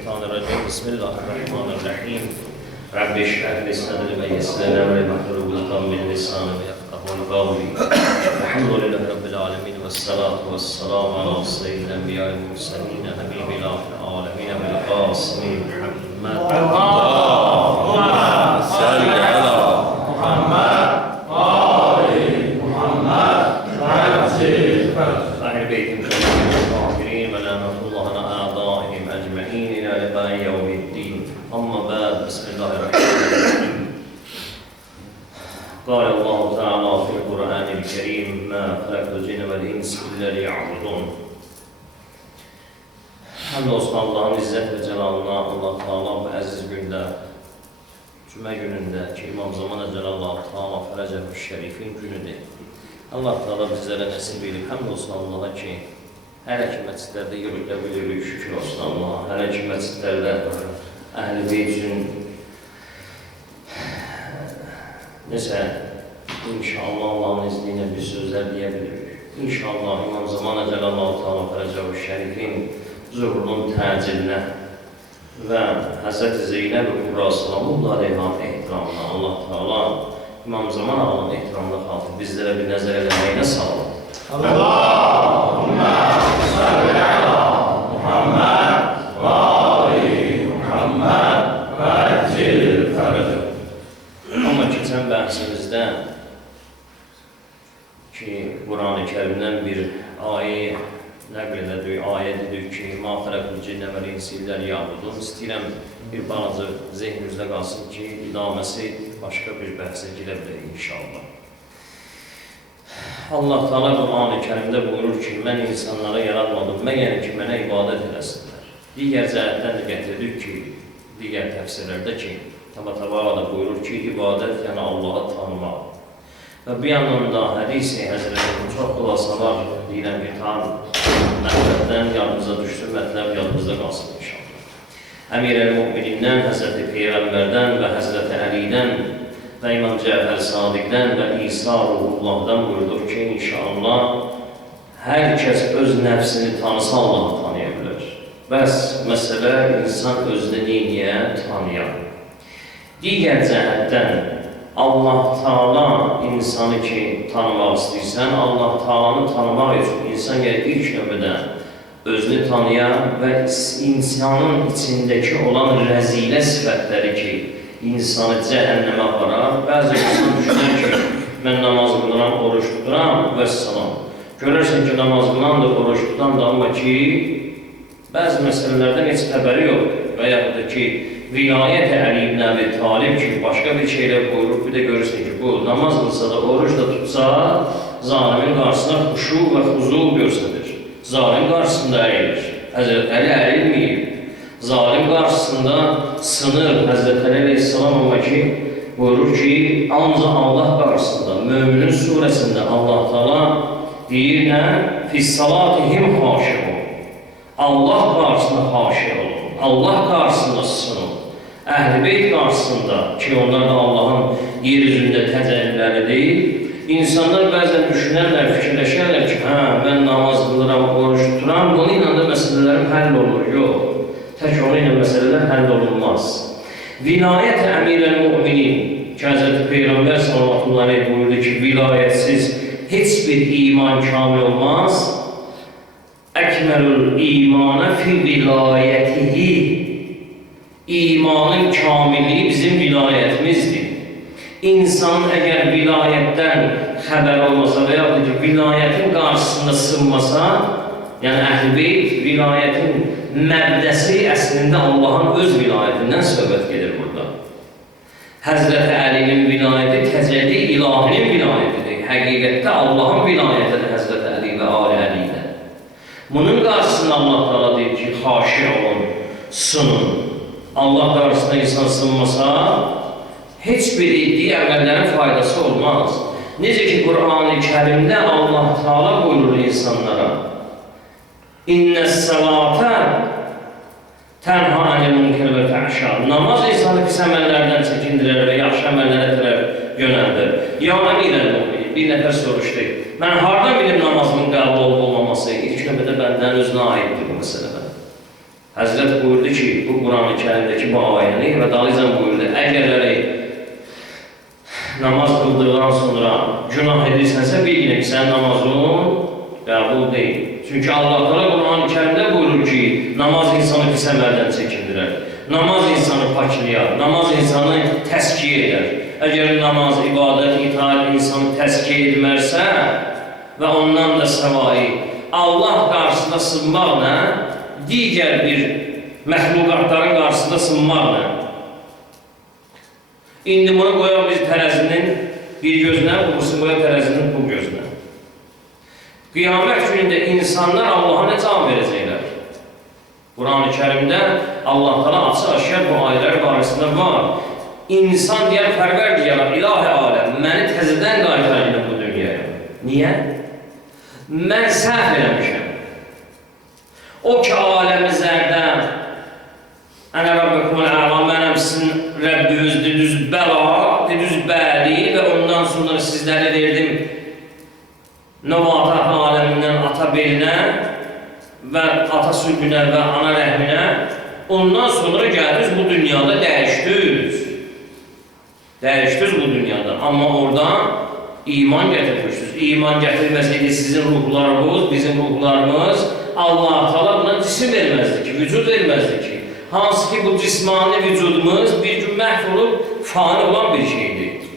الشيطان الرجيم بسم الله الرحمن الرحيم رب اشرح لي صدري ويسر لي أمري واحلل عقدة من لساني يفقهوا قولي الحمد لله رب العالمين والصلاة والسلام على سيد الأنبياء والمرسلين حبيب الله العالمين بالقاسم محمد اللهم صل على محمد وآل محمد وعجل أهل بيت الطاهرين ولعنة الله على أعدائهم أجمعين إلى لقاء يوم الدين أما بعد بسم الله الرحمن الرحيم قال الله تعالى في القرآن الكريم ما خلقت الجن والإنس إلا ليعبدون Hamdolsun Allah'ın izzet ve celalına, Allah Teala bu əziz gündə, Cümə günündə ki, İmam Zaman Cəlallah Teala Fərəcəh-ü Şərifin günüdür. Allah Teala bizlərə nəsib edib, hamdolsun Allah'a ki, hər iki məscidlərdə yürüdə bilirik, şükür olsun Allah'a, hər iki məscidlərdə Əhl-i Beyt üçün necə, inşallah Allah'ın izniyle bir sözlər deyə bilirik. İnşallah İmam Zaman Cəlallah Teala Fərəcəh-ü Şərifin zuhurunun təcilinə və Həzrət Zeynəb-i Kubra Salamullahi aleyhanın ehtiramına Allah Teala İmam Zaman Ağa'nın ehtiramına xatır bizlərə bir nəzər eləməyinə sağlam. Allahümme salli ala Muhammed ve Ali Muhammed ve acil fərəcə. Amma keçən bəhsimizdə ki, Quran-ı Kərimdən bir ayə nəql edirik, ayə dedik ki, مَا خَلَقْتُ الْجِنَّ وَالْإِنسَ إِلَّا لِيَعْبُدُونَ İstəyirəm bir balaca zehninizdə qalsın ki, idaməsi başqa bir bəhsə girə bilir inşallah. Allah Teala Quran-ı Kərimdə buyurur ki, mən insanlara yaratmadım, məgər ki, mənə ibadət eləsinlər. Digər cəhətdən də gətirdik ki, digər təfsirlərdə ki, Təbə-Təbəra da buyurur ki, ibadət yəni Allah'a tanımaq. Və bir yandan da hədis-i həzrətin çox xulasalar deyilən bir mətləbdən yadımıza düşsün, mətləb yadımızda qalsın inşallah. Əmir-əl-Mu'minindən, Həzrəti Peyğəmbərdən və Həzrəti Əlidən və İmam Cəfər Sadiqdən və İsa Ruhullah'dan buyurdur ki, inşallah hər kəs öz nəfsini tanısa Allah'ı tanıya bilər. Bəs məsələ insan özünü niyə tanıyar? Digər cəhətdən Allah Teala insanı ki tanımaq istəyirsən, Allah Teala'nı tanımaq üçün insan gəlib ilk növbədə özünü tanıya və insanın içindəki olan rəzilə sifətləri ki, insanı cəhənnəmə aparar. Bəzi insan düşünər ki, mən namaz qılıram, oruç tuturam və salam. Görərsən ki, namaz qılan da, oruç tutan da, amma ki, bəzi məsələlərdən heç xəbəri yoxdur və yaxud da ki, Vilayət-i Əli ibn Əbi Talib ki, başqa bir şeylər buyurub, bir də görürsən ki, bu namaz qılsa da, oruç da tutsa, zalimin qarşısında xuşu və xuzu görsədir. Zalim qarşısında əyilir. Həzrət Əli əyilməyib. Zalim qarşısında sınır. Həzrət Əli Aleyhisselam ama ki, buyurur ki, ancaq Allah qarşısında, Möminin surəsində Allah Teala deyir nə? Fissalatihim xaşi'un. Allah qarşısında xaşi olun. Allah qarşısında sınır. Əhl-i Beyt qarşısında ki, onlar da Allahın yeryüzündə təcəlliləri deyil. İnsanlar bəzən düşünərlər, fikirləşərlər ki, mən namaz qılıram, oruç tuturam, bunun ilə də məsələlərim həll olur. Yox, tək onu ilə məsələlər həll olunmaz. Vilayət-i Əmir-əl-Mu'minin ki, Həzrəti Peyğəmbər sallallahu aleyhi buyurdu ki, vilayətsiz heç bir iman kamil olmaz. Əkməlül imanə fi vilayətihi. İmanın kamilliyi bizim vilayətimizdir. İnsanın əgər vilayətdən xəbər olmasa və yaxud ki, vilayətin qarşısında sınmasa, yəni Əhl-i Beyt vilayətin məbdəsi əslində Allahın öz vilayətindən söhbət gedir burada. Həzrəti Əlinin vilayəti təcəlli ilahinin vilayətidir. Həqiqətdə Allahın vilayətidir Həzrəti Əli və Ali Əlidə. Bunun qarşısında Allah Teala deyir ki, xaşi olun, sının. Allah qarşısında insan sınmasa, heç bir etdiyi əməllərin faydası olmaz. Necə ki, Quran-ı Kərimdə Allah Teala buyurur insanlara, İnnəs-sələtə tənha anil münkər və fəhşa. Namaz insanı pis əməllərdən çəkindirər və yaxşı əməllərə tərəf yönəldir. Ya əmir-əl-Mu'minin, bir nəfər soruşdu, mən hardan bilim namazımın qəbul olub olmaması ilk növbədə bəndən özünə aiddir bu məsələdə. Həzrət buyurdu ki, bu Quran-ı Kərimdəki bu ayəni və dalıycan buyurdu, əgərləri namaz qıldıqdan sonra günah edirsənsə, bilin ki, sənin namazın qəbul deyil. Çünki Allah Quran-ı Kərimdə buyurur ki, namaz insanı pis əməldən çəkindirər. Namaz insanı paklayar, namaz insanı təskiyə edər. Əgər namaz, ibadət, itaat insanı təskiyə edmərsə və ondan da səvai Allah qarşısında sınmaqla, digər bir məxluqatların qarşısında sınmaqla. İndi bunu qoyaq biz tərəzinin bir gözünə, bu qoyaq tərəzinin bu gözünə. Qiyamət günündə insanlar Allaha nə cavab verəcəklər? Quran-ı Kərimdə Allah təala açıq-aşkar bu ayələr barəsində var. İnsan deyər, Pərverdigar, İlahi aləm, məni təzədən qaytarın bu dünyaya. Niyə? Mən səhv eləmişəm. O ki, aləmi zərdə, ənə Rabbəkumul əla, mənəm sizin Rəbbinizdir, düz bəla, düz bəli və ondan sonra sizləri verdim Nəvatat aləmindən ata belinə və ata sülbünə və ana rəhminə. Ondan sonra gəldiniz bu dünyada dəyişdiniz. Dəyişdiniz bu dünyada. Amma oradan iman gətirmişsiniz. İman gətirməsəydi sizin ruhlarınız, bizim ruhlarımız Allah Teala buna cisim verməzdi ki, vücud verməzdi ki. Hansı ki bu cismani vücudumuz bir gün məhv olub fani olan bir şeydir.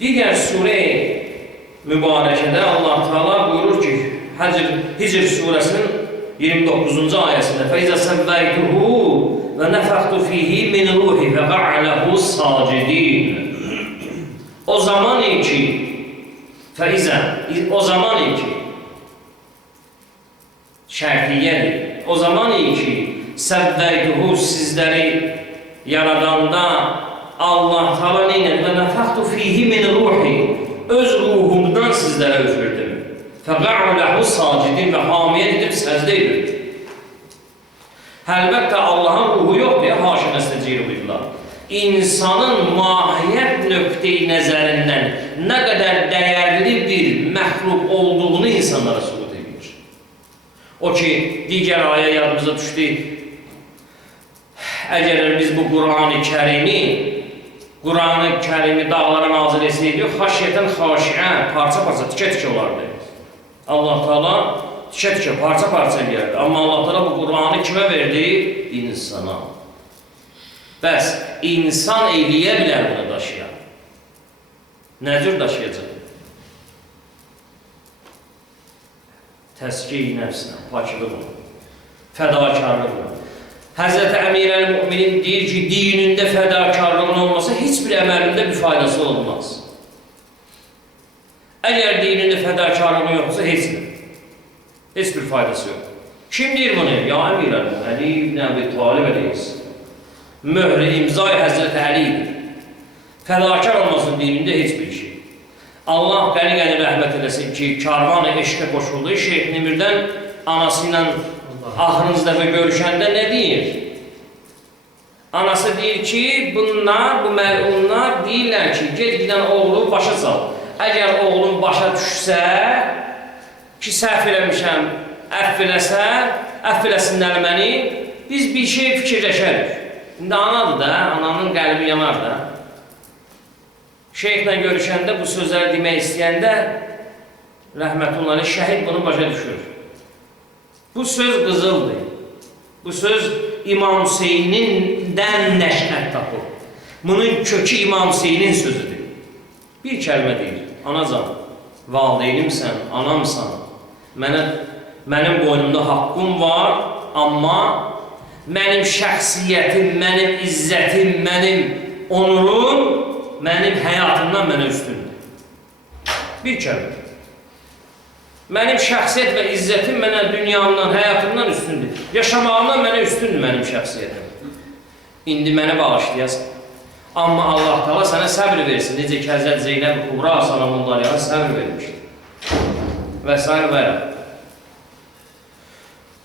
Digər surə mübarəkədə Allah Teala buyurur ki, Hicr surəsinin 29-cu ayəsində فَإِذَا سَبَّيْتُهُ وَنَفَخْتُ فِيهِ مِنْ رُوحِ فَقَعْلَهُ السَّاجِدِينَ. O zaman ki, o zaman ki, şərtiyyədir. O zaman ki, səbbəytuhu sizləri yaradanda Allah Teala neynədir? وَنَفَخْتُ فِيهِ مِنْ رُوحِ öz ruhumdan sizlərə üfürdüm. فَقَعْلَهُ السَّاجِدِينَ və hamiyyət edib səcdə edir. Əlbəttə Allahın ruhu yoxdur ya, haşə nəstəcir billah. İnsanın mahiyyət nöqteyi nəzərindən nə qədər dəyərli bir məxluq olduğunu insanlara sübut edir. O ki, digər ayə yadımıza düşdü. Əgər biz bu Quran-ı Kərimi dağlara nazil etsəydi, xaşiyyətən xaşiə, parça-parça, tikə-tikə olardı. Allah Teala tikə-tikə, parça-parça gəldi. Amma Allah Teala bu Quranı kimə verdi? İnsana. Bəs, insan eləyə bilər bunu daşıyan. Nə cür daşıyacaq? Təskiy nəfsinə, paklıqla, fədakarlıqla. Həzrəti Əmirəl-Müminin deyir ki, dinində fədakarlığın olmasa, heç bir əməlində bir faydası olmaz. Əgər dinində fədakarlığın yoxsa, heç bir faydası yox. Kim deyir bunu? Ya Əmirəl-Mümin, Əli ibn Əbi Talib əleyhis. Möhrü imzay Həzrəti Əlidir. Fədakar olmasın dinində heç bir şey. Allah qəni-qəni rəhmət eləsin ki, karvan-ı eşqə qoşuldu. Şeyh Nimirdən anası ilə axırıncı dəfə görüşəndə nə deyir? Anası deyir ki, bunlar, bu məlunlar deyirlər ki, ged-gidən oğlu başa sal. Əgər oğlum başa düşsə, ki, səhv eləmişəm, əff eləsinlər məni, biz bir şey fikirləşərik. İndi anadır da, ananın qəlbi yanar da. Şeyhlə görüşəndə, bu sözləri demək istəyəndə, rəhmətullahi, şəhid bunu başa düşür. Bu söz qızıldır. Bu söz İmam Hüseynindən nəşət tapır. Bunun kökü İmam Hüseynin sözüdür. Bir kəlmə deyir. Anacan, valideynimsən, anamsan. Mənim boynumda haqqım var, amma mənim şəxsiyyətim, mənim izzətim, mənim onurum, mənim həyatımdan mənə üstündür. Bir kəlmə. Mənim şəxsiyyət və izzətim mənə dünyamdan, həyatımdan üstündür. Yaşamağımdan mənə üstündür mənim şəxsiyyətim. İndi mənə bağışlayasın. Amma Allah Teala sənə səbr versin. Necə ki, Həzrət Zeynəb Kubra salamullahi səbr vermişdir. Və s. və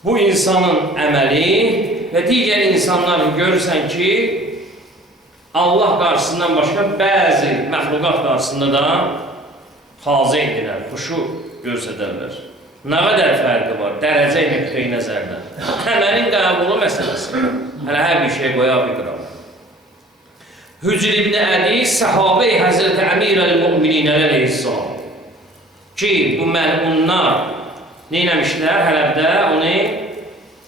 bu insanın əməli və digər insanları görürsən ki, Allah qarşısından başqa bəzi məxluqat qarşısında da xazə edirlər, xuşu göstərərlər. Nə qədər fərqi var, dərəcə nöqteyi nəzərdən. Əməlin qəbulu məsələsi. Hələ hər bir şey qoya bilirəm. Hücr ibn Ədi, səhabə-i Həzrəti Əmirəl-Mü'minin əleyhissalam. Ki, bu məlunlar neyləmişlər? Hələbdə onu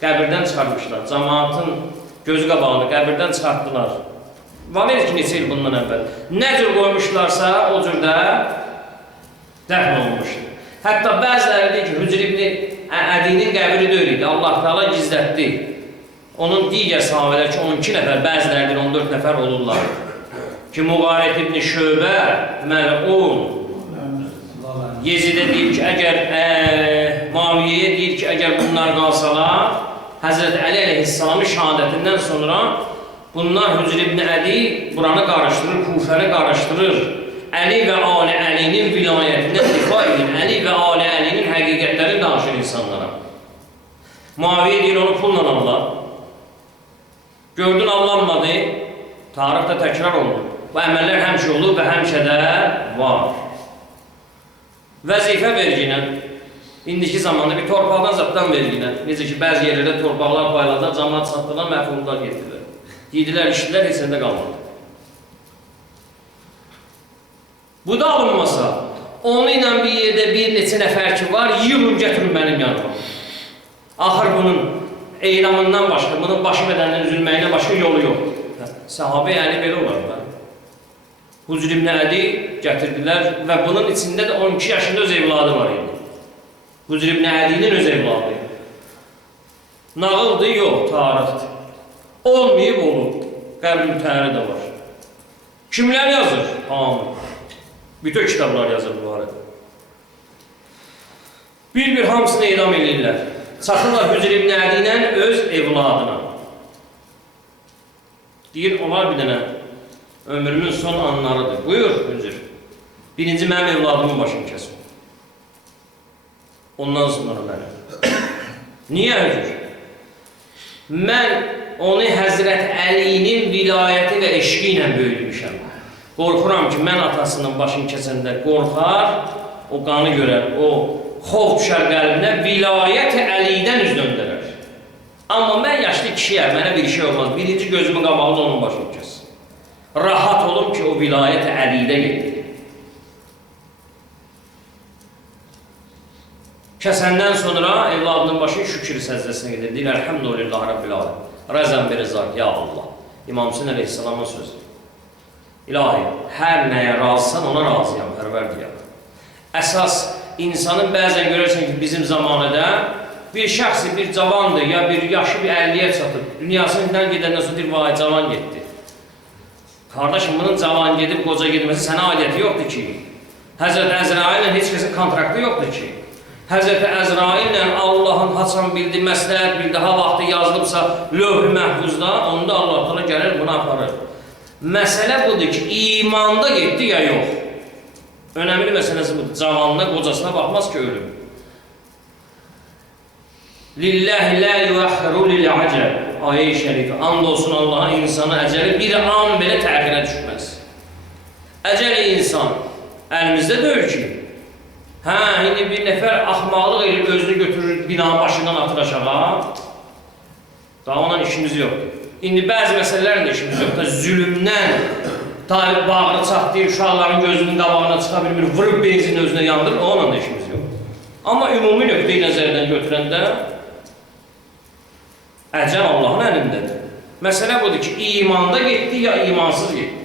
qəbirdən çıxartmışlar. Cəmaatın gözü qabağını qəbirdən çıxartdılar. Var verir ki, neçə il bundan əvvəl. Nə cür qoymuşlarsa, o cürdə dəfn olmuşdur. Hətta bəziləri deyir ki, Hücr ibn Ədinin qəbri deyil idi. Allah Teala gizlətdi. Onun digər sahabələr ki, 12 nəfər, bəziləri 14 nəfər olurlar. Ki, Muğarət ibn Şöbə, Məl'un, Yezidə deyir ki, Muaviyyəyə deyir ki, əgər bunlar qalsalar, Həzrət Əli əleyhissalamın şəhadətindən sonra bunlar Hücr ibn Ədi buranı qarışdırır, Kufəni qarışdırır. Əli və Ali Əlinin vilayətindən difa edin. Əli və Ali Əlinin həqiqətlərini danışır insanlara. Muaviyyə deyir, onu pulla alırlar. Gördün, alınmadı, tarixdə təkrar olunur. Bu əməllər həmişə olur və həmişə də var. Vəzifə verginə, indiki zamanda bir torpaqdan zaddan verginə. Necə ki, bəzi yerlərdə torpaqlar payladan, cəmaat satdılar, məhfumlar getdilər. Yedilər, işdilər, heç yerdə qalmadı. Bu da alınmasa, onu ilə bir yerdə bir neçə nəfər ki var, yığın gətirin mənim yanıma. Axır bunun eylamından başqa, bunun başı bədəndən üzülməyinə başqa yolu yoxdur. Səhabə yəni belə olar da. Hücr ibn Ədi gətirdilər və bunun içində də 12 yaşında öz evladı var idi. Hücr ibn Ədinin öz evladı. Nağıldır, yox, tarixdir. Olmayıb, olur. Qəbr-i Mütəhhəri də var. Kimlər yazır? Hamı. Bütün kitablar yazır bu arada. Bir-bir hamısını edam edirlər. Çatırlar Hücr ibn Ədi ilə öz evladına. Deyir, onlar bir dənə ömrümün son anlarıdır. Buyur Hücr. Birinci mənim evladımın başını kəsin. Ondan sonra mənim. Niyə Hücr? Mən onu Həzrət Əlinin vilayəti və eşqi ilə böyüdmüşəm. Qorxuram ki, mən atasının başını kəsəndə qorxar, o qanı görər, o xov düşər qəlbinə, vilayət-i Əlidən üz döndərər. Amma mən yaşlı kişiyəm, mənə bir şey olmaz. Birinci gözümün qabağında onun başını kəs. Rahat olum ki, o vilayət-i Əlidə gedir. Kəsəndən sonra evladının başını şükür səzdəsinə gedir. Deyir, Əlhəmdülillah Rabbil aləm. Rəzən bir rızaq, ya Allah. İmam Hüseyin əleyhissalamın sözü. İlahi, hər nəyə razısan, ona razıyam, pərvərdigər. Əsas, insanın bəzən görərsən ki, bizim zamanədə bir şəxsi, bir cavandır, ya bir yaşı bir 50-yə çatıb, dünyasından gedəndən sonra bir vay cavan getdi. Qardaşım, bunun cavan gedib, qoca gedməsi sənə aidiyyəti yoxdur ki. Həzrət Əzraillə heç kəsin kontraktı yoxdur ki. Həzrət Əzraillə Allahın haçan bildi, məsləhət bildi, ha vaxtı yazılıbsa lövh-i məhfuzda, onda Allah Teala gəlir, bunu aparır. Məsələ budur ki, imanda getdi ya yox. Önəmli məsələsi budur. Cavanına, qocasına baxmaz ki, ölüm. Lillahi la yuəxhiru lil-əcəl. Ayə-i şərifə. And olsun Allaha, insana əcəli bir an belə təxirə düşməz. Əcəli insan əlimizdə deyil ki, hə, indi bir nəfər axmaqlıq edib özünü götürür, binanın başından atır aşağı. Daha ondan işimiz yoxdur. İndi bəzi məsələlərin də işimiz yoxdur. Zülümdən bağrı çatlayır, uşaqların gözünün qabağına çıxa bilmir, vırıb benzini özünə yandırır, onunla da işimiz yoxdur. Amma ümumi nöqteyi nəzərdən götürəndə əcəl Allahın əlindədir. Məsələ budur ki, imanda getdi ya imansız getdi.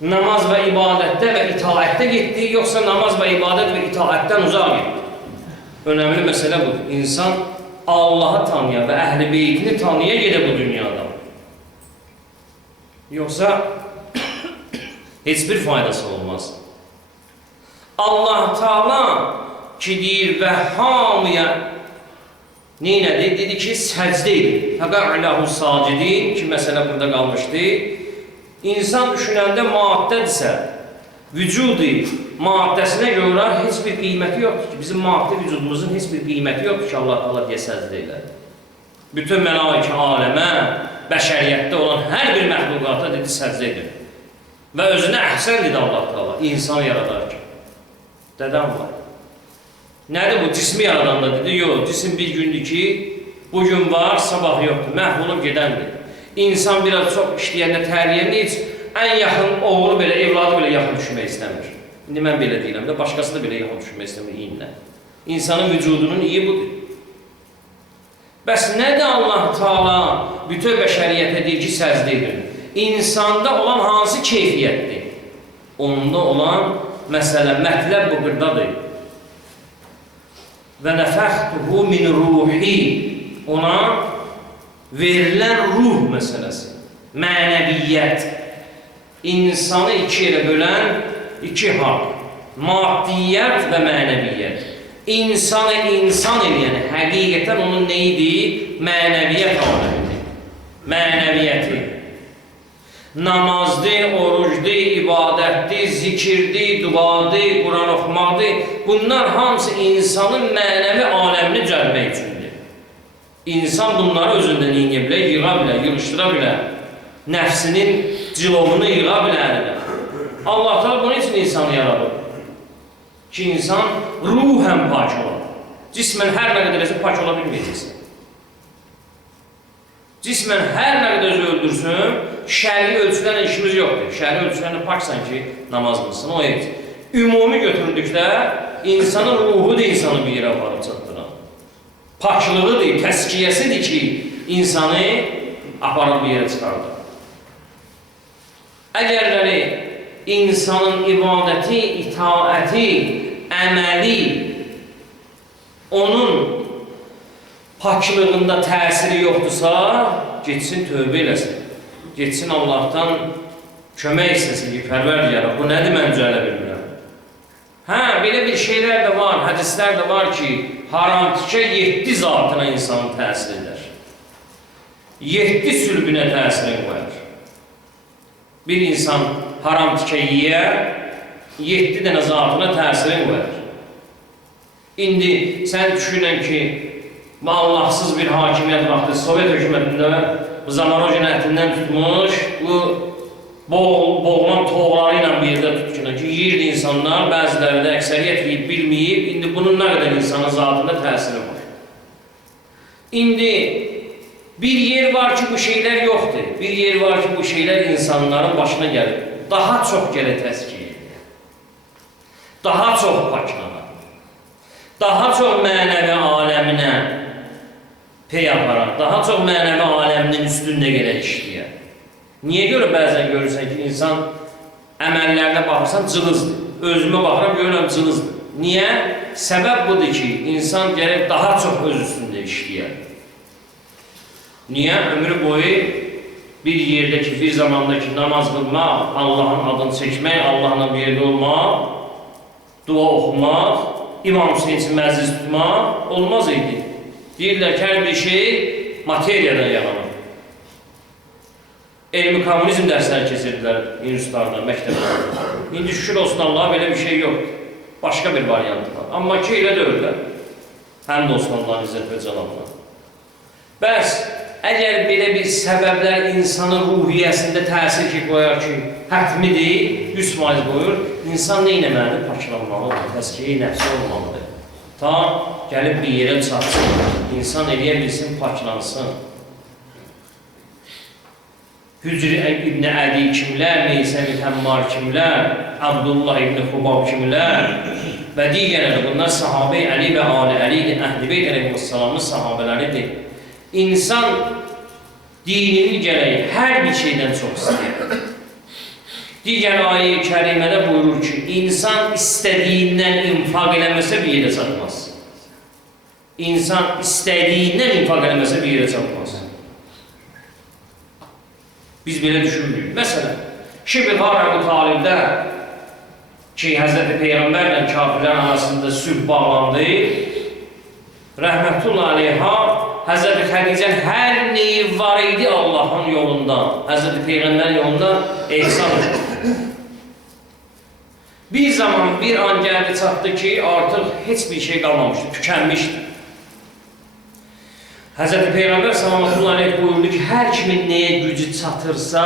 Namaz və ibadətdə və itaətdə getdi, yoxsa namaz və ibadət və itaətdən uzaq getdi. Önəmli məsələ budur. İnsan Allahı tanıya və əhl-i beytini tanıya gedə bu dünyada. Yoxsa heç bir faydası olmaz. Allah Teala ki deyir və hamıya neynədir? Dedi ki, səcdə edin. Fəqə'ləhu sacidin ki, məsələ burada qalmışdı. İnsan düşünəndə maddədirsə, vücudu maddəsinə görə heç bir qiyməti yoxdur ki, bizim maddi vücudumuzun heç bir qiyməti yoxdur ki, Allah Teala deyə səcdə elə. Bütün məlaikə aləmə, bəşəriyyətdə olan hər bir məxluqata dedi səcdə edir. Və özünə əhsən dedi Allah Teala, insan yaradarkən. Dədəm var. Nədir bu? Cismi yaradanda dedi, yox, cisim bir gündür ki, Bugün var, sabah yoxdur, məhv olub gedəndir. İnsan biraz çox işləyəndə, tərbiyəndə heç ən yaxın oğlu belə, evladı belə yaxın düşmək istəmir. İndi mən belə deyirəm də, başqası da belə yaxın düşmək istəmir iyinlə. İnsanın vücudunun iyi budur. Bəs nədir Allah Teala bütün bəşəriyyətə deyir ki, səzdə edin? İnsanda olan hansı keyfiyyətdir? Onda olan məsələ, mətləb bu qırdadır. Və nəfəxtuhu min ruhi, ona verilən ruh məsələsi, mənəviyyət, insanı iki yerə bölən iki hal, maddiyyət və mənəviyyət. İnsanı insan eləyən, həqiqətən onun neydi? Mənəviyyət aləmidir, mənəviyyəti. Namazdır, orucdur, ibadətdir, zikirdir, duadır, Quran oxumaqdır. Bunlar hamısı insanın mənəvi aləmini cəlmək üçündür. İnsan bunları özündən yığə bilər, yığa bilər, yığışdıra bilər. Nəfsinin cilovunu yığa bilər. Allah Teala bunun üçün insanı yaradır. Ki, insan ruhən pak olar. Cismən hər nə qədərsə pak ola bilməyəcəksən. Cismən hər nə qədər özü öldürsün, şəri ölçülərlə işimiz yoxdur. Şəri ölçülərlə paksan ki, namaz qılsın, o et. Ümumi götürdükdə, insanın ruhu da insanı bir yerə aparıb çatdıran. Paklığıdır, təskiyəsidir ki, insanı aparıb bir yerə çıxardır. Əgərləri insanın ibadəti, itaəti, əməli, onun paklığında təsiri yoxdursa, getsin tövbə eləsin. Getsin Allahdan kömək istəsin ki, Pərverdigara, bu nədir mən düzələ bilmirəm. Hə, belə bir şeylər də var, hədislər də var ki, haramtikə 7 zatına insanın təsir edər. 7 sülbünə təsirin qoyar. Bir insan haramtikə yiyər, 7 dənə zatına təsirin qoyar. İndi sən düşünən ki, Allahsız bir hakimiyyət vaxtı Sovet hökumətində Zamarojin ətindən tutmuş, bu boğulan toğları ilə bir yerdə tutuşuna ki, yiyirdi insanlar, bəziləri də əksəriyyət yiyib, bilməyib, indi bunun nə qədər insanın zatında təsiri var. İndi bir yer var ki, bu şeylər yoxdur. Bir yer var ki, bu şeylər insanların başına gəlir. Daha çox gəlir təzkiyə edir. Daha çox paklana. Daha çox mənəvi aləminə pey aparar, daha çox mənəvi aləminin üstündə gələk işləyər. Niyə görə bəzən görürsən ki, insan əməllərinə baxırsan, cılızdır. Özümə baxıram, görürəm, cılızdır. Niyə? Səbəb budur ki, insan gələk daha çox öz üstündə işləyər. Niyə? Ömrü boyu bir yerdə ki, bir zamanda ki, namaz qılmaq, Allahın adını çəkmək, Allahla bir yerdə olmaq, dua oxumaq, İmam Hüseyin üçün məclis tutmaq olmaz idi. Deyirlər ki, hər bir şey materiyadan yaranır. Elmi kommunizm dərsləri keçirdilər institutlarda, məktəblərdə. İndi şükür olsun Allah'a belə bir şey yoxdur. Başqa bir variantı var. Amma ki, elə deyirlər. Həm də olsun Allah'ın izzət və cəlalına. Bəs, əgər belə bir səbəblər insanın ruhiyyəsində təsir ki, qoyar ki, hətmidir, 100% qoyur, insan nə eləməlidir? Paklanmalıdır, təskiyə nəfsi olmalıdır. Ta gəlib bir yerə çatsın, insan eləyə bilsin, paklansın. Hücri İbn Ədi kimlər, Meysəm-i Təmmar kimlər, Abdullah İbn Xubab kimlər və digərləri, bunlar sahabe-i Əli və Ali Əlidir, Əhl-i Beyt əleyhissalamın sahabələridir. İnsan dinini gərək hər bir şeydən çox istəyir. Digər ayə-i kərimədə buyurur ki, insan istədiyindən infaq eləməsə bir yerə çatmaz. İnsan istədiyindən infaq eləməsə bir yerə çatmaz. Biz belə düşünmürük. Məsələn, Şibr-i Əbu Talibdə ki, Həzrəti Peyğəmbərlə kafirlərin arasında sülh bağlandı, rəhmətullah aleyha, Həzrəti Xədicən hər neyi var idi Allahın yolunda, Həzrəti Peyğəmbər yolunda ehsan edir. Bir zaman, bir an gəldi çatdı ki, artıq heç bir şey qalmamışdı, tükənmişdi. Həzrəti Peyğəmbər sallallahu aleyhi buyurdu ki, hər kimin nəyə gücü çatırsa,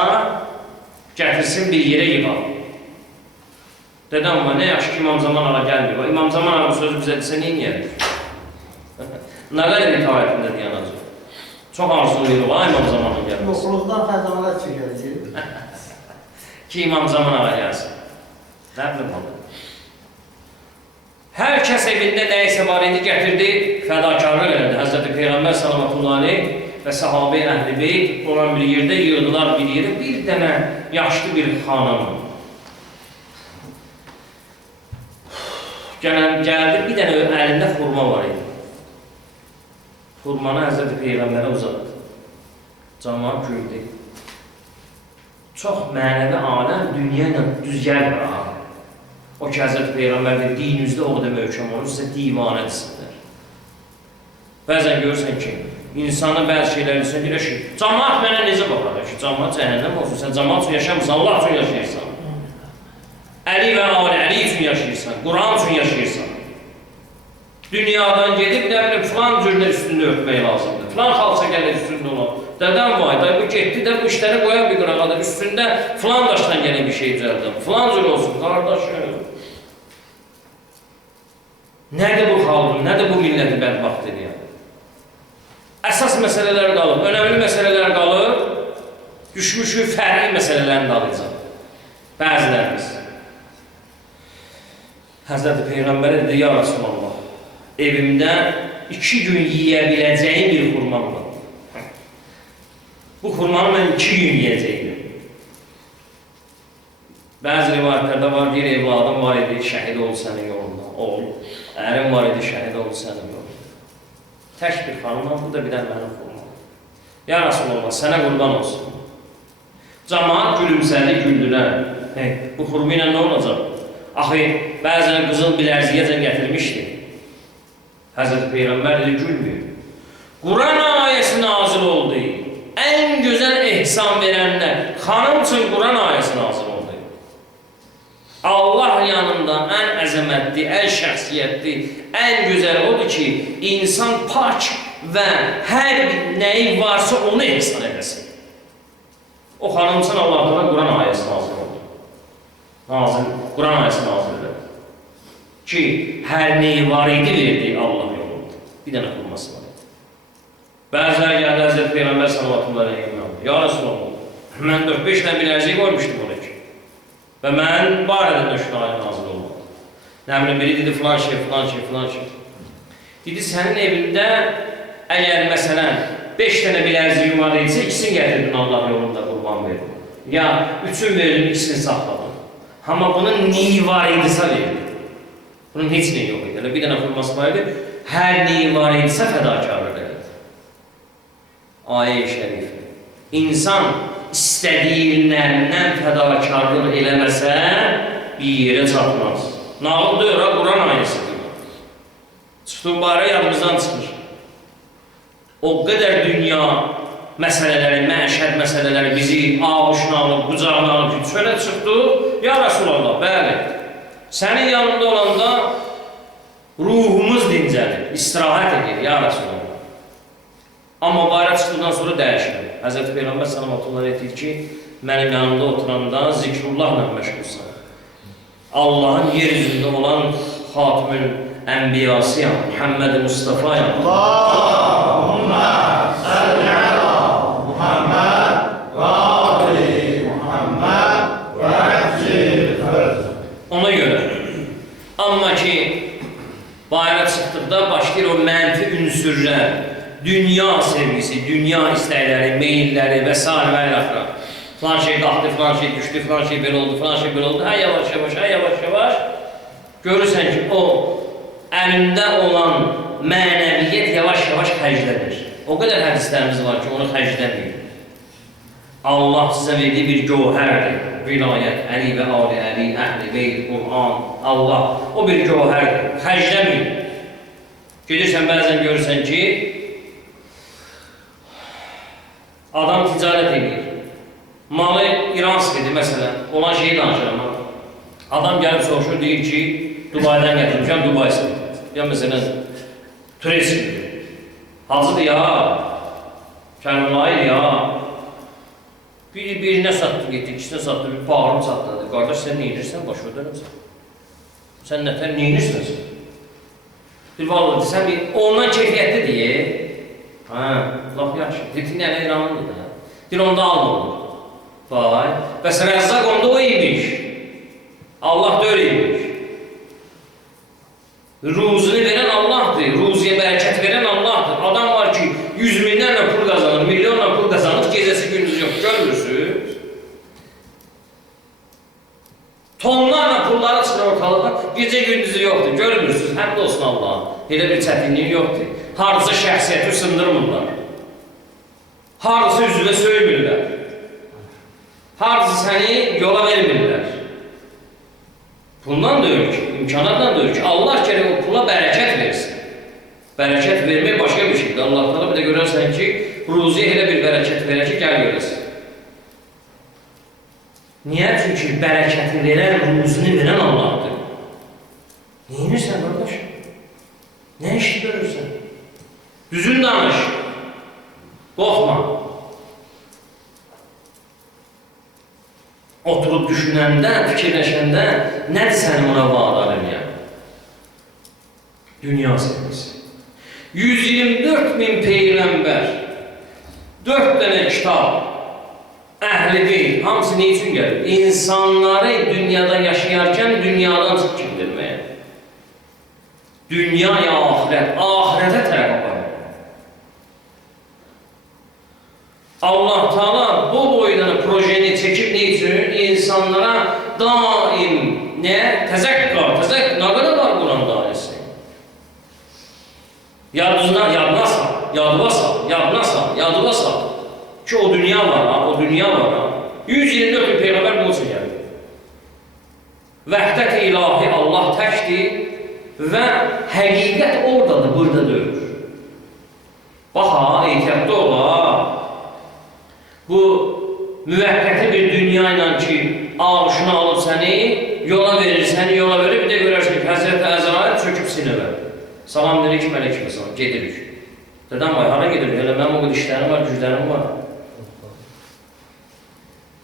gətirsin bir yerə yığar. Dedi, amma nə yaxşı ki, İmam Zaman Ağa gəlmir. İmam Zaman Ağa bu sözü bizə desə, neyin yerir? Nə qədər itaətində deyanacaq? Çox arzulayırıq, İmam Zamanın gəlməsi. Yoxluqdan xəzanlar çəkəcək. Ki, İmam Zaman ağa gəlsin. Nə bilim onu. Hər kəs evində nəyisə var idi, gətirdi, fədakarlıq elədi. Həzrəti Peyğəmbər sallallahu aleyhi və sahabe əhl-i beyt olan bir yerdə yığdılar bir yerə. Bir dənə yaşlı bir xanım gəldi, bir dənə əlində xurma var idi. Xurmanı Həzrəti Peyğəmbərə uzadı. Cəmaət güldü. Çox mənəvi aləm dünya ilə düz gəlmir. O ki, Həzrəti Peyğəmbər də dininizdə o qədər möhkəm olur, sizə divanə etsinlər. Bəzən görürsən ki, insanın bəzi şeylər etsin, deyir ki, cəmaət mənə necə baxar ki, cəmaət cəhənnəm olsun, sən cəmaət üçün yaşamırsan, Allah üçün yaşayırsan. Əli və Əli üçün yaşayırsan, Quran üçün yaşayırsan. Dünyadan gedib, nə bilim, filan cürdə üstündə örtmək lazımdır. Filan xalça gəlir üstündə olan. Dədəm vay, da bu getdi də bu işləri qoyan bir qıraqada, üstündə filan daşdan gələn bir şey düzəldim. Filan cür olsun, qardaşım. Nədir bu xalqın, nədir bu milləti bədbaxt edən? Əsas məsələlər qalıb, önəmli məsələlər qalıb, düşmüşü fərqli məsələlərini alacaq. Bəzilərimiz. Həzrəti Peyğəmbərə dedi, ya Rasulallah, evimdə 2 gün yiyə biləcəyim bir xurmam var. Bu xurmanı mən 2 gün yiyəcəydim. Bəzi rivayətlərdə var, bir evladım var idi, şəhid oldu sənin yolunda. Oğul, ərim var idi, şəhid oldu sənin yolunda. Tək bir xanımdan, bu da bir dənə mənim xurmam. Ya Rasulallah, sənə qurban olsun. Cəmaət gülümsədi, güldülər. Bu xurma ilə nə olacaq? Axı, bəzən qızıl bilərziyəcən gətirmişdi. Həzrəti Peyğəmbər dedi, gülmüyor. Quran ayəsi nazil oldu. Ən gözəl ehsan verənlər, xanım üçün Quran ayəsi nazil oldu. Allah yanında ən əzəmətli, ən şəxsiyyətli, ən gözəl odur ki, insan pak və hər nəyi varsa onu ehsan edəsin. O xanım üçün Allah'tan Quran ayəsi nazil oldu. Quran ayəsi nazil edildi. Ki, hər neyi var idi verdi Allah yolunda. Bir dənə qurması var. Bəzilər gəldi Həzrəti Peyğəmbər sallallahu aleyhi və səlləm. Ya Resulallah, mən 4-5 dənə bilərziyi qoymuşdum ona ki. Və mən barədə 4 ayı nazil olmadı. Nə bilim, biri dedi filan şey, filan şey, filan şey. Dedi, sənin evində əgər məsələn 5 dənə bilərziyi var idisə, ikisini gətirdin Allah yolunda qurban verdin. Ya 3'ünü verdin, ikisini saxladın. Amma bunun neyi var idisə verdin. Bunun heç neyi yox idi. Bir dənə xurması var idi, hər neyi var idisə fədakarlıq edir. Ayə-i şərifə. İnsan istədiyilərindən fədakarlıq eləməsə, bir yerə çatmaz. Nağıldır, Quran ayəsidir. Çıxdı barə yadımızdan çıxır. O qədər dünya məsələləri, məişət məsələləri bizi ağuşuna alıb, qucağına alıb ki, çölə çıxdı. Ya Rasulallah, bəli, sənin yanında olanda ruhumuz dincəlir, istirahət edir, ya Rasulallah. Amma barə çıxdıqdan sonra dəyişir. Həzrəti Peyğəmbər sallallahu aleyhi deyir ki, mənim yanımda oturanda zikrullahla məşğulsan. Allahın yeryüzündə olan Xatimül Ənbiyasıyam, Muhammed Mustafayam. Allahümme salli ala Muhammed və ali Muhammed və əcil fərz. Ona görə, amma ki, bayra çıxdıqda başlayır o mənfi ünsürlər, dünya sevgisi, dünya istəkləri, meyilləri və s. və ilə. Filan şey qalxdı, filan şey düşdü, filan şey belə oldu, filan şey belə oldu. Hə, yavaş-yavaş, hə, yavaş-yavaş. Görürsən ki, o əlində olan mənəviyyət yavaş-yavaş xərclənir. O qədər hədislərimiz var ki, onu xərclənmir. Allah sizə verdiyi bir gövhərdir. Vilayət, Əli və Ali, Əli, Əhl-i Beyt, Qur'an, Allah. O bir gövhərdir, xərclənmir. Gedirsən, bəzən görürsən ki, adam ticarət edir. Malı İranskidir, məsələn, olan şeyi danışıram. Adam gəlib soruşur, deyir ki, Dubay'dan gətirmişəm, Dubay'sın. Ya məsələn, Tureskidir. Hazırdır ya, Kərmulayır ya. Birinə satdı, getdi, ikisinə satdı, bir bağırım satdı. Qardaş, sən neyinirsən, başı ödərəmsən. Sən nətər neyinirsən? Bir valladır, sən ondan keyfiyyətli deyə, Hə, laf yaxşı. Dedik, nənə İranlıdır da. Dil onda almır. Vay. Bəs Rəzzaq onda o imiş. Allah da öyle imiş. Ruzunu verən Allah'dır. Ruziyə bərəkət verən Allah'dır. Adam var ki, 100 minlərlə pul qazanır, milyonla pul qazanır, gecəsi gündüzü yox. Görmürsünüz? Tonlarla pulları çıxır ortalıqda, gecə gündüzü yoxdur. Görmürsünüz? Həmd olsun Allah'a. Elə bir çətinliyi yoxdur. Hardasa şəxsiyyəti sındırmırlar. Hardasa üzvə söymürlər. Hardasa səni yola vermirlər. Bundan da öyle ki, imkanatdan da öyle ki, Allah gerek o pula bereket versin. Bereket vermek başka bir şeydir. Allah'tan bir de görürsen ki, ruziye hele bir bereket verir ki, gel göresin. Niye? Çünkü bereketi veren, ruzunu veren Allah'tır. Neyinirsen kardeş? Ne işi görürsen? Düzün danış. Korkma. Oturup düşünəndə, fikirləşəndə nədir sənin ona vadar eləyən? Dünya sevgisi. 124 min peyğəmbər, 4 dənə kitab, əhli deyil, hamısı ne üçün gəlir? İnsanları dünyada yaşayarkən dünyadan çəkindirməyə. Dünyaya ahirət, ahirətə tərəf aparır. Allah Teala bu boydan projeni çekip ne için? İnsanlara daim ne? Tezekkür, ne kadar var Kur'an dairesi? Yadına sal. Ki o dünya var ha, o dünya var ha. 124 bin peygamber bu için geldi. Vəhdət ilahi Allah təkdir və həqiqət oradadır, burada deyil. Bax ha, ehtiyatda ola. Bu müvəqqəti bir dünya ilə ki, ağışını alıb səni, yola verir, bir də görərsin ki, Həzrəti Əzrail çöküb sinəvə. Salam verir ki, mələk kimi salam, gedirik. Dedəm, vay, hara gedirik? Elə mənim o qədər işlərim var, güclərim var.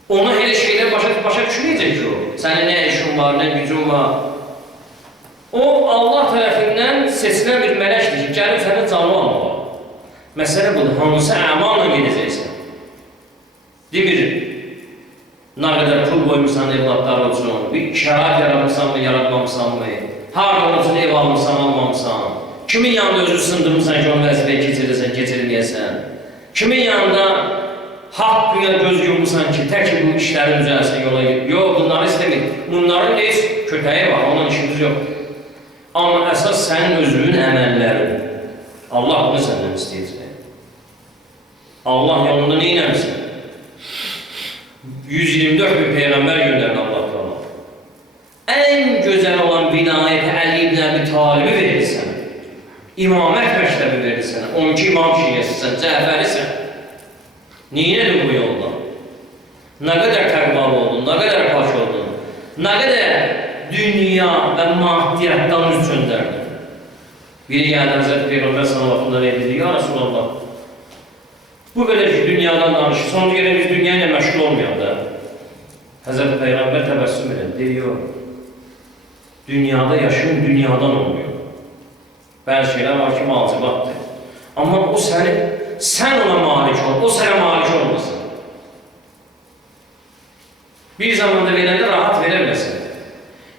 Ona elə şeylər başa düşməyəcək ki o. Sənin nə işin var, nə gücün var. O, Allah tərəfindən seçilən bir mələkdir ki, gəlib səni canlı almalı. Məsələ budur, hansı əmalla gedəcəksən? Demir, ne kadar pul koymuşsan evlatlar olsun, bir şərait yaratmışsan mı, yaratmamışsan mı, harada olsun ev almışsan, almamışsan, kimin yanında özü sındırmışsan ki, onu vəzifəyə keçirirsən, keçirməyəsən, kimin yanında haqqıya göz yumursan ki, tək ki bu işləri düzəlsin, yola git. Yox, bunları istəmir. Bunların heç kötəyi var, onun işimiz yox. Amma əsas sənin özünün əməllərin. Allah bunu səndən istəyəcək. Allah yolunda neynəmsən? 124 bin peygamber gönderdi Allah Teala. En güzel olan vinayeti Ali ibn Abi Talib'i verir sana. İmamet məktəbi verir sana. 12 imam şiyyəsisən, Cəfərisən. Neynədir bu yolda? Ne kadar təqvalı oldun, ne kadar pak oldun, ne kadar dünya ve maddiyattan üz çöndərdin. Biri geldi Hazreti Peygamber sallallahu aleyhi ve sellem dedi, ya Resulallah, bu böyle ki dünyadan danışır. Sonra göre biz dünyayla meşgul olmayalım da. Hazreti Peygamber tebessüm eder. Diyor, dünyada yaşayın, dünyadan olmuyor. Bazı şeyler var ki malcıbattır. Ama o sen ona malik ol, o sana malik olmasın. Bir zamanda verende rahat verebilirsin.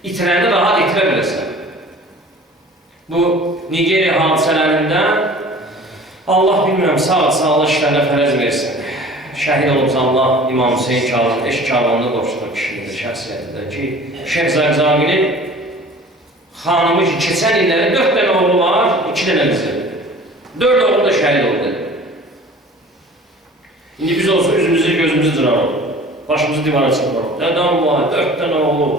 İtirende rahat itirebilirsin. Bu Nigerya hadiselerinde Allah bilmirəm, sağ işlərlə fərəz versin. Şəhid olubsa Allah İmam Hüseyin Kazım, eşk Kazımda qoşduğu kişidir, şəxsiyyətdir ki, Şeyh Zəqzaqinin xanımı ki, keçən illəri 4 dənə oğlu var, 2 dənə qızı. 4 oğlu da şəhid oldu. İndi biz olsa üzümüzü, gözümüzü cırarıq, başımızı divara çıxırıq. Dədəm var, 4 dənə oğlu,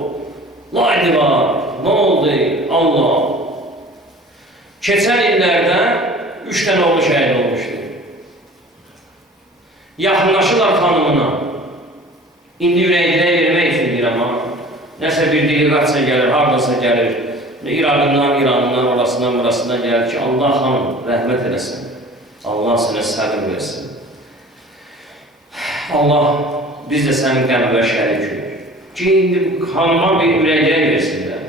laydı var, nə oldu? Allah. Keçən illərdə 3 tane oğlu şəhid olmuşdu. Yaxınlaşırlar xanımına. İndi ürəkdirək vermək üçün deyirəm ha. Nəsə bir deleqasiya gəlir, haradasa gəlir. İranından, orasından gəlir ki, Allah xanım rəhmət eləsin. Allah sənə səbir versin. Allah biz də sənin qəmbə şərikdir. Ki, indi xanıma bir ürəkdirək versinlər.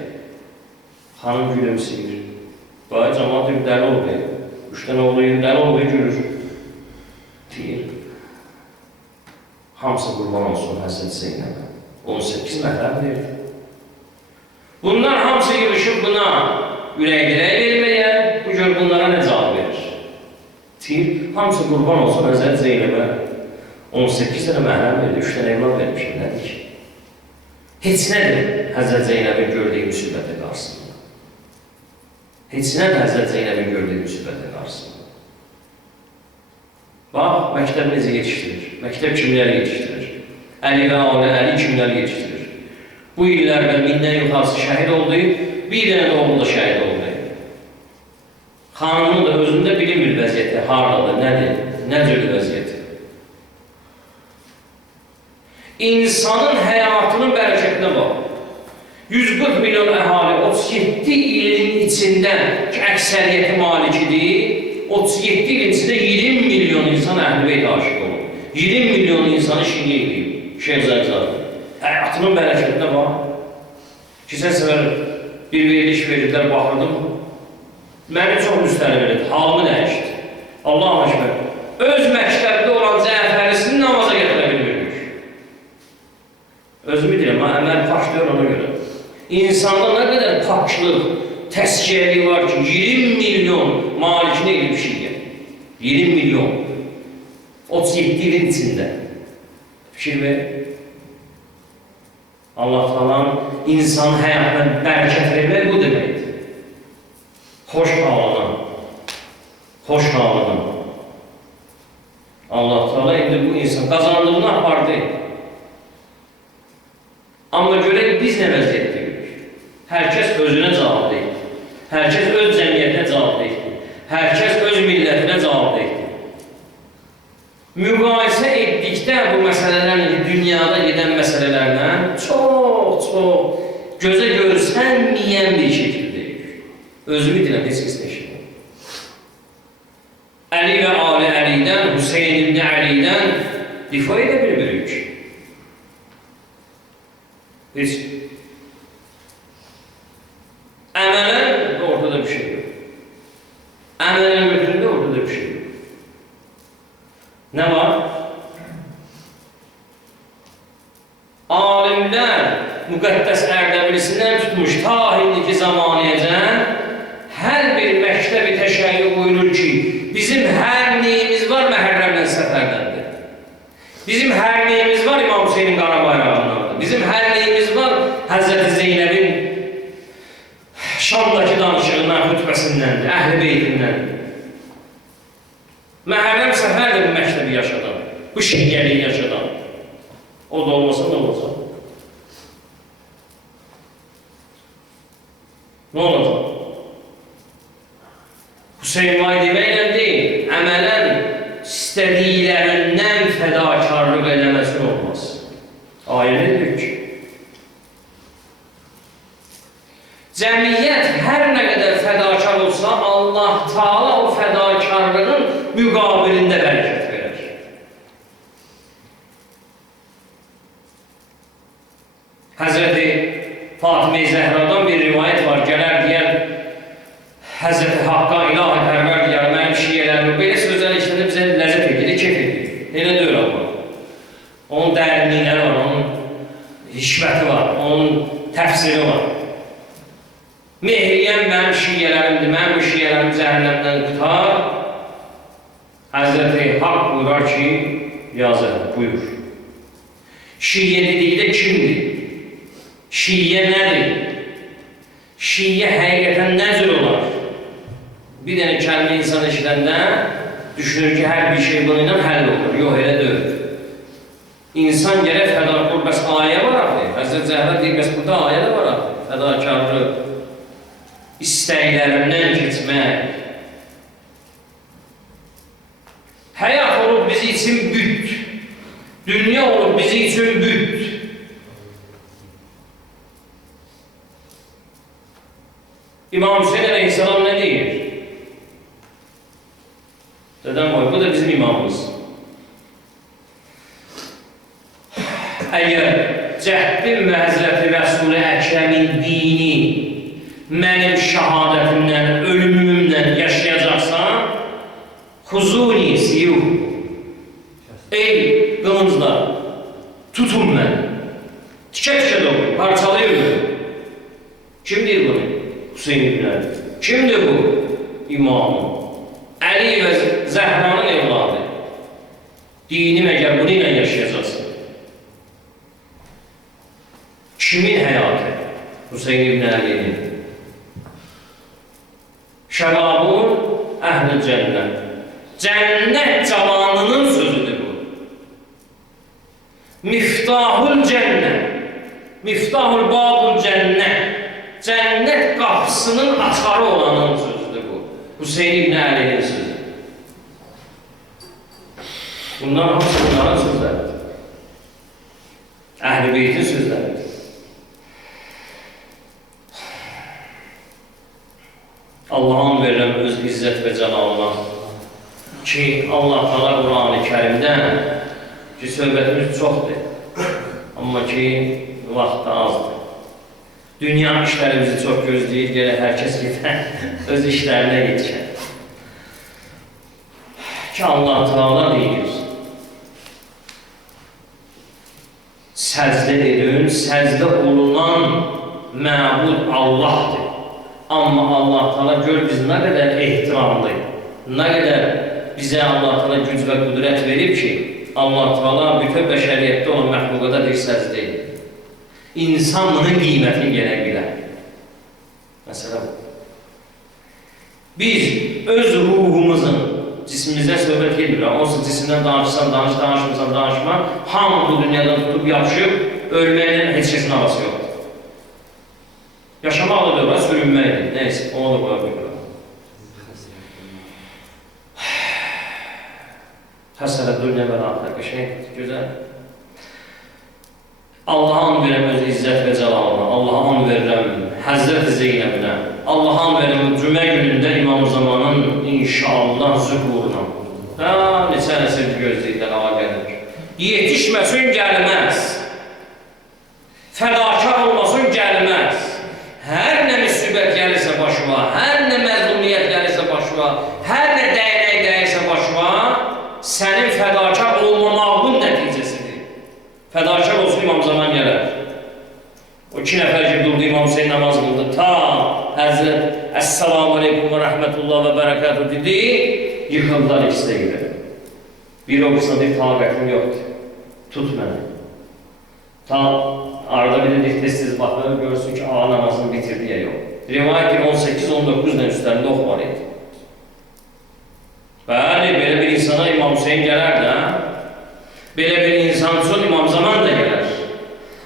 Xanım gülümsəyir. Bax, cəmat bir dəli oldu. 3 tane oğlu yerinde oldu, gülür. deyir. Hamısı qurban olsun Həzrət Zeynəbə. 18 məhrəm verdi. Bunlar hamısı yığışıb buna ürək-dirək verməyə, bu gör bunlara nə cavab verir? Deyir, hamısı qurban olsun Həzrət Zeynəbə. 18 dənə məhrəm verdi, 3 dənə evlad vermişim, nədir ki? Heç nədir Həzrət Zeynəbin gördüyü müsibətə qarşısında? Heç nədir Həzrət Zeynəbin gördüyü müsibətə qarşısında? Bax, məktəb necə yetişdirir? Məktəb kimləri yetişdirir? Əli və Əli kimləri yetişdirir? Bu illərdə 1000-dən yuxarısı şəhid oldu, bir dənə də oğlu da şəhid oldu. Xanımın da özündə bilinmir vəziyyəti, haradadır, nədir, nə cürdür vəziyyəti? İnsanın həyatının bərəkətinə bax. 140 milyon əhali 37 ilin içində ki, əksəriyyəti malikidir, 37 ilin içində 20 milyon insan Əhl-i Beyt aşıq olur. 20 milyon insanı şiyə edib, Şeyhzadədir. Həyatının bərəkətinə bax. Keçən səfər bir veriliş verirlər, baxırdım. Məni çox müstəlim elədi, halımı dəyişdi. Allah'a şükür. Öz məktəbdə olan Cəfərisini namaza gətirə bilmirmiş. Özümü deyirəm, əməl paşlıyor ona görə. İnsanda nə qədər paçlıq, təskiyyəli var ki, 20 milyon malikinə edib şiyə. 20 milyon. 37 ilin içində. Fikir ver. Allah talan insanın həyatına bərəkət vermək bu deməkdir. Xoş halına. Xoş halına. Allah taala indi bu insan qazandığını apardı. Amma görək biz nə vəziyyətdəyik? Hər kəs özünə cavabdehdir. Hər kəs öz cəmiyyətinə cavabdehdir. Hər kəs öz millətinə cavabdehdir. Müqayisə etdikdə bu məsələlərlə, dünyada gedən məsələlərlə çox gözə görsənməyən bir şəkildəyik. Özümü deyirəm, heç kəs neşəyəm. Əli və Ali Əlidən, Hüseyin ibn Əlidən difa edə bilmirik. Heç. Əmələn ortada bir şey yox. Əmələn götüründə ortada bir şey yox. Nə var? Alimlər müqəddəs Ərdəbilisindən tutmuş ta indiki zamaniyəcən hər bir məktəb-i təşəyyü buyurur ki, bizim hər neyimiz var Məhərrəmlə səfərdəndir. Bizim hər neyimiz var İmam Hüseynin qara bayrağındandır. Bizim hər neyimiz var Həzrəti Zeynəbin Şamdakı danışığından, xütbəsindəndir, Əhl-i Beytindən. Məhərrəm səfərdir bu məktəbi yaşadan, bu şiyyəliyi yaşadan. O da olmasa, da olmasa. Nə olacaq? Hüseyin Vaydivə deyil, əmələn istədiklərindən fədakarlıq eləməsin olmaz. Ayə nedir ki? Cəmiyyət hər nə qədər fədakar olsa, Allah Taala o fədakarlığın müqabilində bərəkət verər. Həzrəti Fatimə-i Zəhradan bir rivayət var, gələr deyər, Həzrəti Haqqa ilahi pərver deyər, mənim şiyyələrim, belə sözləri işlədib bizə ləzzət edir, keyf edir. Elə deyil amma. Onun dərinlikləri var, onun hikməti var, onun təfsiri var. Mehriyən mənim şiyyələrimdir, mənim bu şiyyələrim cəhənnəmdən tutar. Həzrəti Haqq buyurar ki, yazır, buyur. Şiyyə dedikdə kimdir? Şiyyə nədir? Şiyyə həqiqətən nə cür olar? Bir dənə kəlmə insan eşidəndə düşünür ki, hər bir şey bununla həll olur. Yox, elə deyil. İnsan gərək fədakar, bəs ayə var axı. Həzrət Zəhra deyir, bəs burada ayə də var axı. Fədakarlıq, istəklərindən keçmək. Həyat olub bizi üçün büt. Dünya olub bizi üçün büt. İmam Hüseyin Aleyhisselam nə deyir? Dedəm qoy, bu da bizim imamımız. Əgər cəhdin və Həzrəti Rəsul-i Əkləmin dini mənim şəhadətimdən, ölümümdən yaşayacaqsan, xuzuni siyuh, Tutun məni. Tikə-tikə doğru, parçalayın. Kim deyir bunu? Hüseyin ibn Əli. Kimdir bu? İmamı. Əli və Zəhranın evladı. Dinim əgər bunu ilə yaşayacaqsın. Kimin həyatı? Hüseyin ibn Əli'nin. Şərabun əhl-i cənnət. Cənnət cavanının sözüdür bu. Miftahul cənnət. Miftahul babul cənnət. Cənnət qapısının açarı olanın sözüdür bu. Hüseyin ibn Əli'nin sözü. Bunlar hamısı bunların sözləridir. Əhl-i beytin sözləridir. Allah'ın verilən öz izzət və cəlalına ki, Allah Teala Qur'an-ı Kərimdə ki, söhbətimiz çoxdur. Amma ki, vaxt azdır. Dünya işlərimizi çox gözləyir, gələk hər kəs gedən öz işlərinə yetişər. Ki, Allah Teala deyir, səcdə edin, səcdə olunan məbud Allah'dır. Amma Allah Teala gör biz nə qədər ehtiramlıyıq, nə qədər bizə Allah Teala güc və qüdrət verib ki, Allah Teala bütün bəşəriyyətdə olan məxluqata bir səcdə edir. İnsan bunun qiymətini gələk bilər. Məsələ bu. Biz öz ruhumuzun, cismimizdən söhbət gelmir, olsa cisimdən danışsan, danışmırsan, danışma, hamı bu dünyadan tutub yapışıb, ölməklə heç kəsin arası yoxdur. Yaşamaq da dövra, sürünməkdir. Neyse, onu da qoya bilmirəm. Həsələ dünya və axirət qəşəngdir, gözəl. Allaha and verirəm öz izzət və cəlalına, Allaha and verirəm Həzrət Zeynəbinə, Allaha and verirəm cümə günündə İmam-ı Zamanın inşallah zühuruna. Neçə nəsil gözləyirlər, ağa gəlir. Yetişməsin gəlməz, fədakar olmasın gəlməz. Hər nə müsibət gəlirsə başıma, hər nə məzlumiyyət gəlirsə başıma, hər nə dəyənək dəyirsə başıma, sənin fədakar olmamağın nəticəsidir. Fədakar olsun İmam Zaman gələr. O 2 nəfər ki, durdu İmam Hüseyin namaz qıldı. Ta Həzrət Əssalamu aleykum və rəhmətullah və bərəkatuhu dedi, yıxıldılar ikisi də gibi. Bir o qısına deyib, taqətim yoxdur. Tut məni. Ta arada bir de tez-tez baxır, görsün ki, ağa namazını bitirdi ya yox. Rivayət 18-19 ilə üstlərində oxuvar idi. Bəli, belə bir insana İmam Hüseyin gələr də, belə bir insan üçün İmam Zaman da gələr.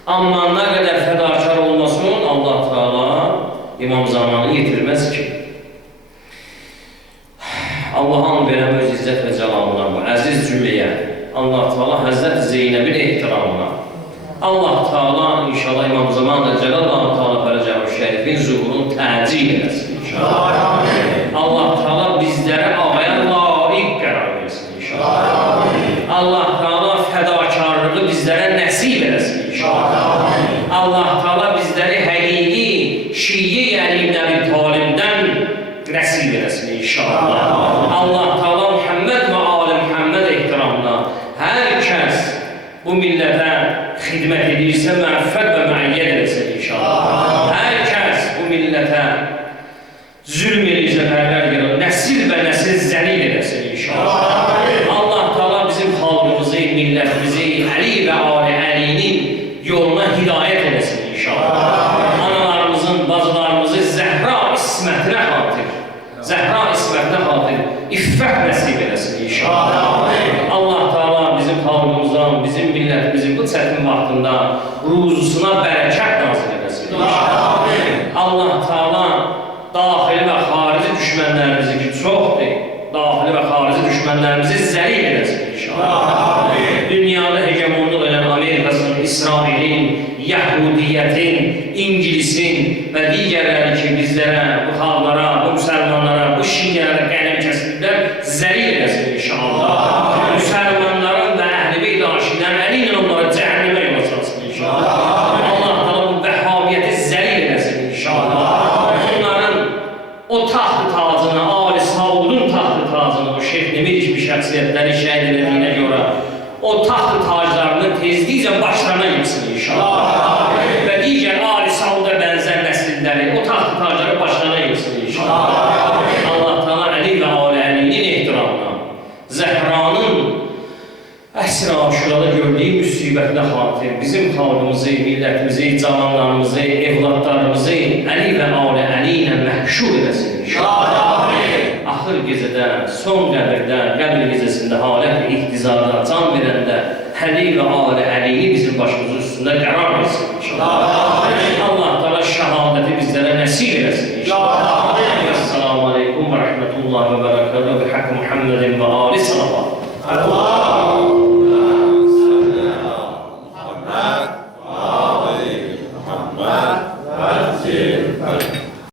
Amma nə qədər fədakar olmasın, Allah Teala İmam Zamanı yetirməz ki. Allah'ın verəm öz izzət və cəlalına bu əziz cümləyə, Allah Teala Həzrət Zeynəbin ehtiramına, Allah Teala inşallah İmam Zaman da Cəlal Allah Teala Fərəcəh-ü Şərifin zuhurunu təcil eləsin inşallah. Allah Teala bizlərə ağaya layiq qərar versin inşallah. Allah Teala fədakarlığı bizlərə nəsib eləsin inşallah. Allah Teala bizləri həqiqi Şiye Ali ibn Əbi Talibdən nəsib eləsin inşallah. Allah Teala Muhammed və Ali Muhammed ehtiramına hər kəs bu millətə xidmət edirsə, məğfət və məiyyət eləsin inşallah. Hər kəs bu millətə zülm edirsə, pərlər gələn, nəsil və nəsil zəlil eləsin inşallah. Allah Teala bizim xalqımızı, millətimizi Əli və Ali Əlinin yoluna hidayət eləsin inşallah. Analarımızın, bacılarımızı Zəhra ismətinə xatir, Zəhra ismətinə xatir, iffət nəsib eləsin inşallah. Allah Teala bizim xalqımızdan, bizim millətimizin bu çətin vaxtında ruzusuna bərəkət nazil eləsin inşallah. Allah Teala daxili və xarici düşmənlərimizi ki çoxdur, daxili və xarici düşmənlərimizi zəlil eləsin inşallah. Dünyada hegemonluq edən Amerikasının, İsrailin, Yahudiyyətin, İngilisin və digərləri ki bizlərə, bu xalqlara, bu müsəlmanlara, bu şiyyələrə qələm kəsildirlər, zəlil eləsin inşallah. Müsəlmanların və əhl-i beyt aşiqlərin əli ilə onlara cəhənnəmə yola salsın inşallah. Allah Teala bu vəhhabiyyəti zəlil eləsin inşallah. Onların o taxt-ı tacını, Ali Saudun taxt-ı tacını, o Şeyh Nemir kimi şəxsiyyətləri şəhid edildiyinə görə o taxt-ı taclarını taxtlarını tezliklə başlarına yıksın inşallah. Və digər Ali Sauda bənzər nəsilləri, o taxt tacları başlarına yıksın inşallah. Allah Teala Əli və Ali Əlinin ehtiramına, Zəhranın əsr aşırada gördüyü müsibətlə xatir, bizim xalqımızı, millətimizi, cavanlarımızı, evlatlarımızı Əli və Ali Əli ilə məhşur eləsin inşallah. Axır gecədə, son qəbirdə, qəbir gecəsində, halət-i ihtizarda, can verəndə Əli və Ali Əlini bizim başımızın üstündə qərar versin inşallah. Allah Teala şəhadəti bizlərə nəsib eləsin inşallah. Esselamu aleykum və rəhmətullahi və bərəkətuhu bi haqqi Muhammedin və ali salavat.